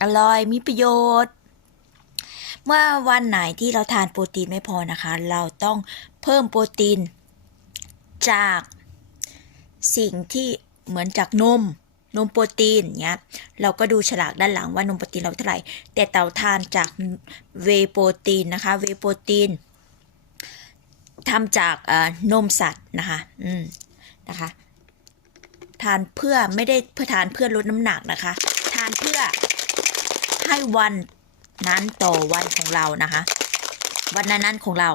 อร่อยมีประโยชน์ เมื่อวันไหนที่เราทานโปรตีนไม่พอนะคะ เราต้องเพิ่มโปรตีน จากสิ่งที่เหมือนจากนมนมโปรตีนเนี้ยเราก็ดูฉลากด้านหลังว่านมโปรตีนเราเท่าไหร่ แต่เต่าทานจากเวโปรตีนนะคะ เวโปรตีนทำจากนมสัตว์นะคะอืมนะคะ ทานเพื่อไม่ได้เพื่อทานเพื่อลดน้ำหนักนะคะ ทานเพื่อ ให้วันนั้นต่อวันของเรานะคะ วันนั้นๆของเรา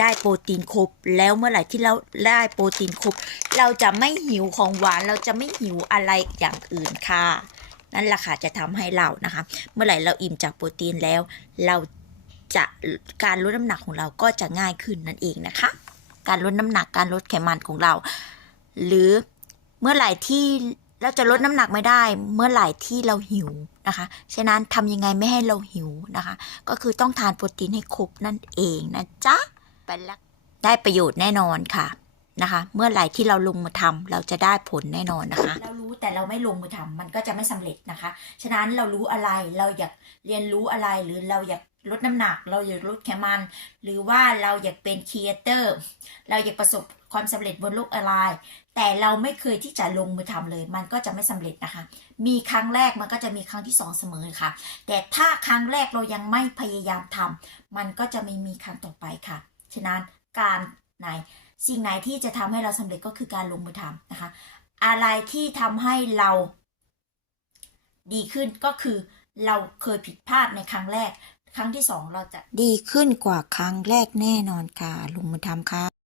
ได้โปรตีนครบแล้วเมื่อไหร่ที่เราได้โปรตีนครบเราจะไม่หิวของหวานเราจะไม่หิวอะไรอย่างอื่นค่ะ นั่นแหละค่ะจะทำให้เรานะคะ เมื่อไหร่เราอิ่มจากโปรตีนแล้ว เราจะการลดน้ำหนักของเราก็จะง่ายขึ้นนั่นเองนะคะ การลดน้ำหนักการลดไขมันของเรา หรือเมื่อไหร่ที่ เราจะลดน้ำหนักไม่ได้เมื่อไหร่ที่เราหิวนะคะ ฉะนั้นทำยังไงไม่ให้เราหิวนะคะ ก็คือต้องทานโปรตีนให้ครบนั่นเองนะจ๊ะไปละได้ประโยชน์แน่นอนค่ะนะคะ เมื่อไหร่ที่เราลงมือทำเราจะได้ผลแน่นอนนะคะ เรารู้แต่เราไม่ลงมือทำมันก็จะไม่สำเร็จนะคะ ฉะนั้นเรารู้อะไรเราอยากเรียนรู้อะไรหรือเราอยาก ลดน้ำหนัก เราอยากลดไขมัน หรือว่าเราอยากเป็นครีเอเตอร์ เราอยากประสบความสำเร็จบนโลกออนไลน์ แต่เราไม่เคยที่จะลงมือทำเลย มันก็จะไม่สำเร็จนะคะ มีครั้งแรกมันก็จะมีครั้งที่สองเสมอค่ะ แต่ถ้าครั้งแรกเรายังไม่พยายามทำมันก็จะไม่มีครั้งต่อไปค่ะ ฉะนั้นการไหนสิ่งไหนที่จะทำให้เราสำเร็จก็คือการลงมือทำนะคะ อะไรที่ทำให้เราดีขึ้นก็คือเราเคยผิดพลาดในครั้งแรก ครั้งที่สองเราจะดีขึ้นกว่าครั้งแรกแน่นอนค่ะ ลุงมือทำค่ะ